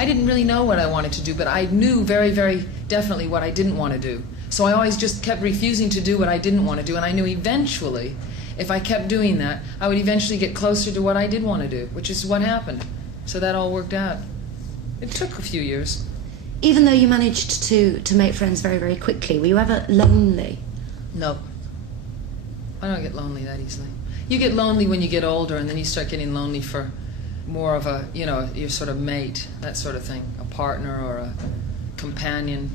I didn't really know what I wanted to do, but I knew very, very definitely what I didn't want to do. So I always just kept refusing to do what I didn't want to do, and I knew eventually, if I kept doing that, I would eventually get closer to what I did want to do, which is what happened. So that all worked out. It took a few years. Even though you managed to make friends very, very quickly, were you ever lonely? No. I don't get lonely that easily. You get lonely when you get older, and then you start getting lonely for more of a, you know, your sort of mate, that sort of thing, a partner or a companion.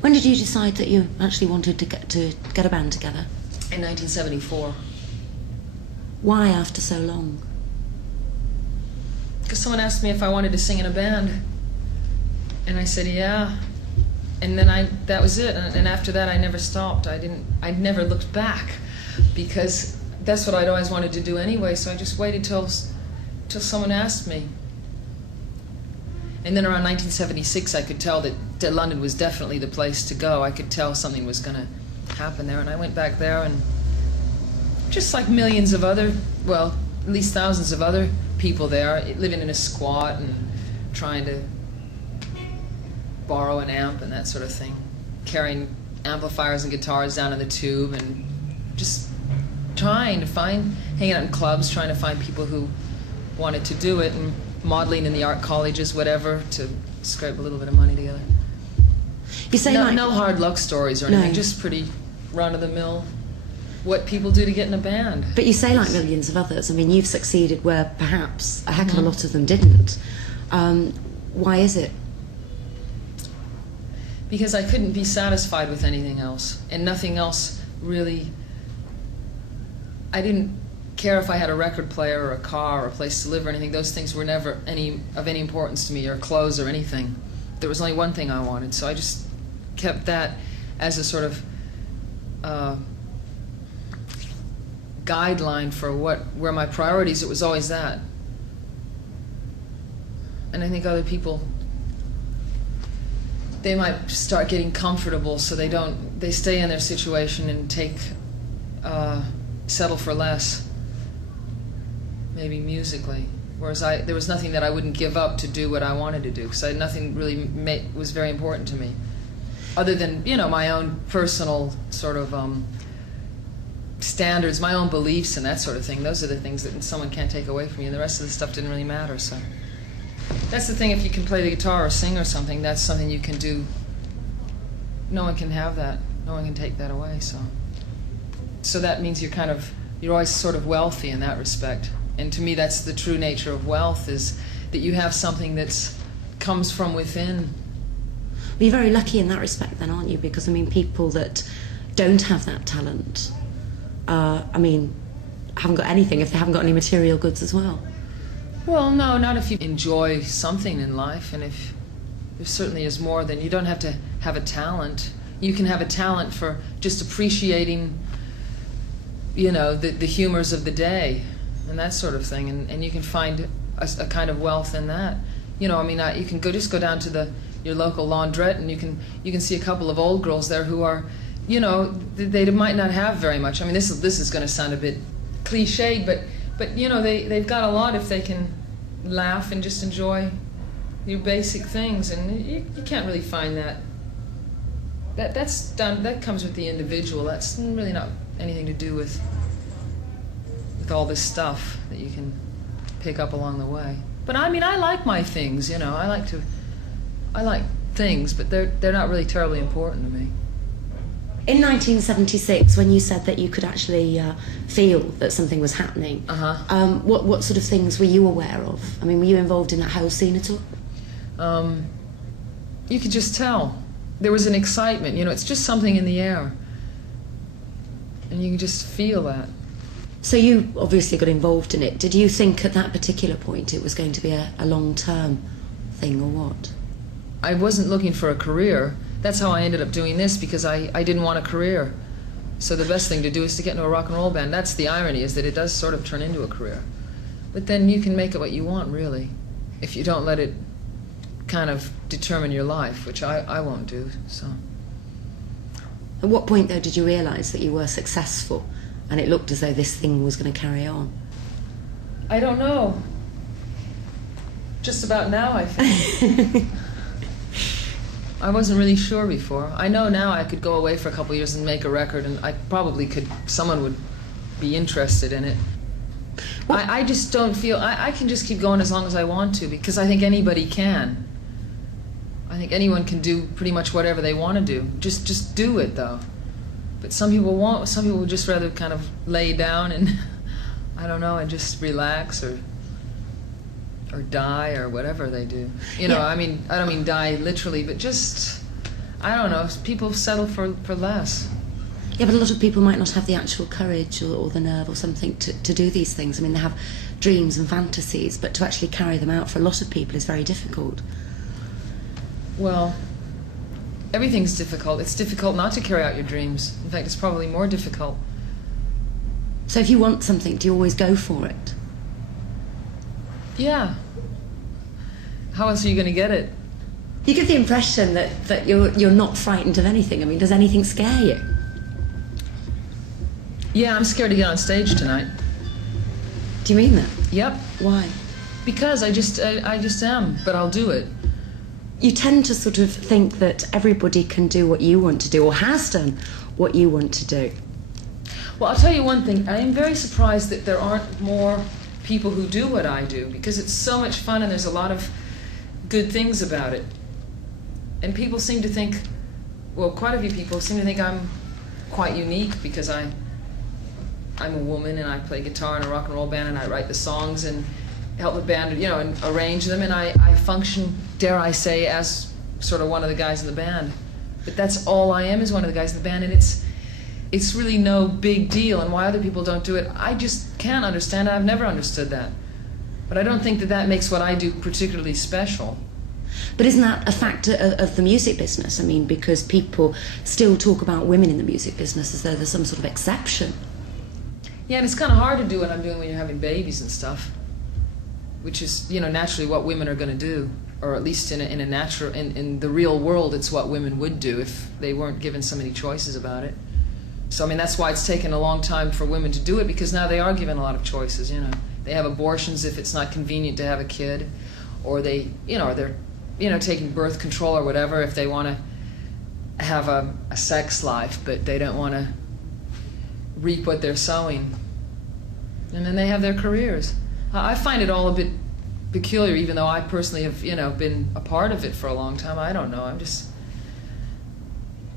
When did you decide that you actually wanted to get a band together? In 1974. Why after so long? Because someone asked me if I wanted to sing in a band, and I said yeah, and then that was it. And after that, I never stopped. I never looked back, because that's what I'd always wanted to do anyway. So I just waited till someone asked me. And then around 1976, I could tell that London was definitely the place to go. I could tell something was going to happen there, and I went back there, and just like millions of other, well, at least thousands of other people there, living in a squat and trying to borrow an amp and that sort of thing, carrying amplifiers and guitars down in the tube, and just trying to hanging out in clubs, trying to find people who wanted to do it, and modeling in the art colleges, whatever, to scrape a little bit of money together. You say no hard luck stories or anything, just pretty run-of-the-mill, what people do to get in a band. But you say like millions of others. I mean, you've succeeded where perhaps a heck of a lot of them didn't. Why is it? Because I couldn't be satisfied with anything else, and nothing else really. I didn't care if I had a record player or a car or a place to live or anything. Those things were never of any importance to me, or clothes or anything. There was only one thing I wanted, so I just kept that as a sort of guideline for where my priorities. It was always that. And I think other people, they might start getting comfortable, so they stay in their situation and settle for less, maybe musically. Whereas there was nothing that I wouldn't give up to do what I wanted to do, because nothing really was very important to me, other than, you know, my own personal sort of standards, my own beliefs and that sort of thing. Those are the things that someone can't take away from you, and the rest of the stuff didn't really matter. So that's the thing, if you can play the guitar or sing or something, that's something you can do. No one can have that. No one can take that away, so that means you're always sort of wealthy in that respect. And to me, that's the true nature of wealth, is that you have something that comes from within. Well, you're very lucky in that respect then, aren't you? Because, I mean, people that don't have that talent, haven't got anything if they haven't got any material goods as well. Well, no, not if you enjoy something in life, and if there certainly is more, then you don't have to have a talent. You can have a talent for just appreciating, you know, the humors of the day and that sort of thing, and you can find a kind of wealth in that. You know, I mean, you can just go down to your local laundrette, and you can see a couple of old girls there who are, you know, they might not have very much. I mean, this is going to sound a bit cliched, but you know, they've got a lot if they can laugh and just enjoy your basic things, and you can't really find that. That's done. That comes with the individual. That's really not anything to do with all this stuff that you can pick up along the way. But I mean, I like my things, you know. I like things, but they're not really terribly important to me. In 1976, when you said that you could actually feel that something was happening, what sort of things were you aware of? I mean, were you involved in that whole scene at all? You could just tell. There was an excitement, you know, it's just something in the air. And you can just feel that. So you obviously got involved in it. Did you think at that particular point it was going to be a long-term thing, or what? I wasn't looking for a career. That's how I ended up doing this, because I didn't want a career. So the best thing to do is to get into a rock and roll band. That's the irony, is that it does sort of turn into a career. But then you can make it what you want, really, if you don't let it kind of determine your life, which I won't do, so. At what point, though, did you realise that you were successful and it looked as though this thing was going to carry on? I don't know. just about now, I think. I wasn't really sure before. I know now I could go away for a couple of years and make a record, and I probably could, someone would be interested in it. I just don't feel, I can just keep going as long as I want to, because I think anybody can. I think anyone can do pretty much whatever they want to do. Just do it, though. But some people won't. Some people would just rather kind of lay down and, I don't know, and just relax or die or whatever they do. You know, yeah. I mean, I don't mean die literally, but just, I don't know, people settle for less. Yeah, but a lot of people might not have the actual courage or the nerve or something to do these things. I mean, they have dreams and fantasies, but to actually carry them out for a lot of people is very difficult. Well, everything's difficult. It's difficult not to carry out your dreams. In fact, it's probably more difficult. So if you want something, do you always go for it? Yeah. How else are you going to get it? You get the impression that you're not frightened of anything. I mean, does anything scare you? Yeah, I'm scared to get on stage tonight. Do you mean that? Yep. Why? Because I just am, but I'll do it. You tend to sort of think that everybody can do what you want to do, or has done what you want to do. Well, I'll tell you one thing. I am very surprised that there aren't more people who do what I do, because it's so much fun and there's a lot of good things about it. And people seem to think, well, quite a few people seem to think I'm quite unique because I'm a woman and I play guitar in a rock and roll band and I write the songs and help the band, you know, and arrange them, and I function, dare I say, as sort of one of the guys in the band. But that's all I am, is one of the guys in the band, and it's really no big deal. And why other people don't do it, I just can't understand it. I've never understood that. But I don't think that makes what I do particularly special. But isn't that a factor of the music business? I mean, because people still talk about women in the music business as though there's some sort of exception. Yeah, and it's kind of hard to do what I'm doing when you're having babies and stuff, which is, you know, naturally what women are going to do, or at least in the real world, it's what women would do if they weren't given so many choices about it. So, I mean, that's why it's taken a long time for women to do it, because now they are given a lot of choices, you know. They have abortions if it's not convenient to have a kid, or they're taking birth control or whatever if they want to have a sex life, but they don't want to reap what they're sowing. And then they have their careers. I find it all a bit peculiar, even though I personally have, you know, been a part of it for a long time. I don't know. I'm just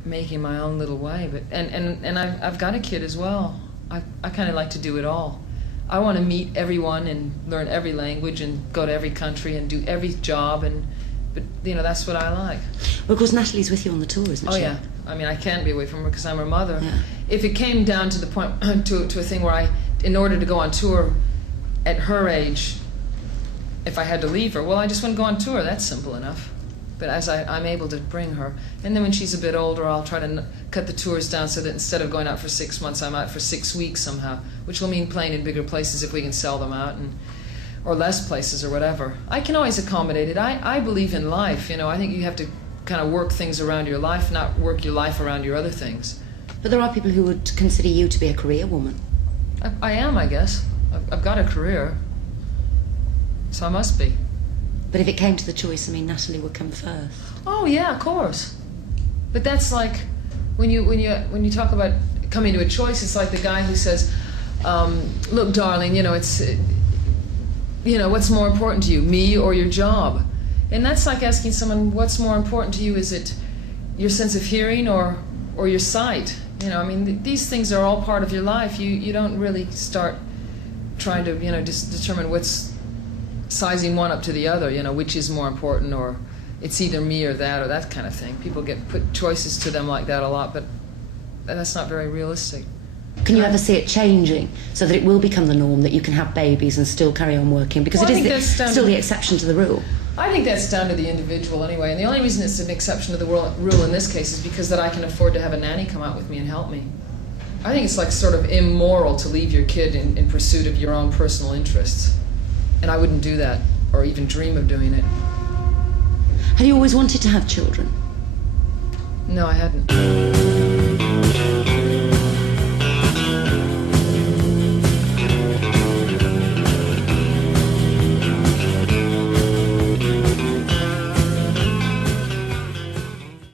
making my own little way. But and I've got a kid as well. I kind of like to do it all. I want to meet everyone and learn every language and go to every country and do every job, but you know, that's what I like. Well, of course, Natalie's with you on the tour, isn't she? Oh yeah. I mean, I can't be away from her because I'm her mother. Yeah. If it came down to the point to a thing where in order to go on tour at her age, if I had to leave her, well, I just wouldn't go on tour. That's simple enough. But as I'm able to bring her, and then when she's a bit older, I'll try to cut the tours down so that instead of going out for 6 months, I'm out for 6 weeks somehow, which will mean playing in bigger places if we can sell them out, or less places or whatever. I can always accommodate it. I believe in life, you know. I think you have to kind of work things around your life, not work your life around your other things. But there are people who would consider you to be a career woman. I am, I guess. I've got a career, so I must be. But if it came to the choice, I mean, Natalie would come first. Oh yeah, of course. But that's like when you talk about coming to a choice, it's like the guy who says, "Look, darling, you know, what's more important to you, me or your job?" And that's like asking someone, "What's more important to you? Is it your sense of hearing or your sight?" You know, I mean, these things are all part of your life. You don't really start trying to, you know, just determine what's sizing one up to the other, you know, which is more important, or it's either me or that kind of thing. People put choices to them like that a lot, but that's not very realistic. Can you ever see it changing so that it will become the norm that you can have babies and still carry on working? Because it is still the exception to the rule. I think that's down to the individual anyway, and the only reason it's an exception to the rule in this case is because that I can afford to have a nanny come out with me and help me. I think it's like sort of immoral to leave your kid in pursuit of your own personal interests. And I wouldn't do that, or even dream of doing it. Have you always wanted to have children? No, I hadn't.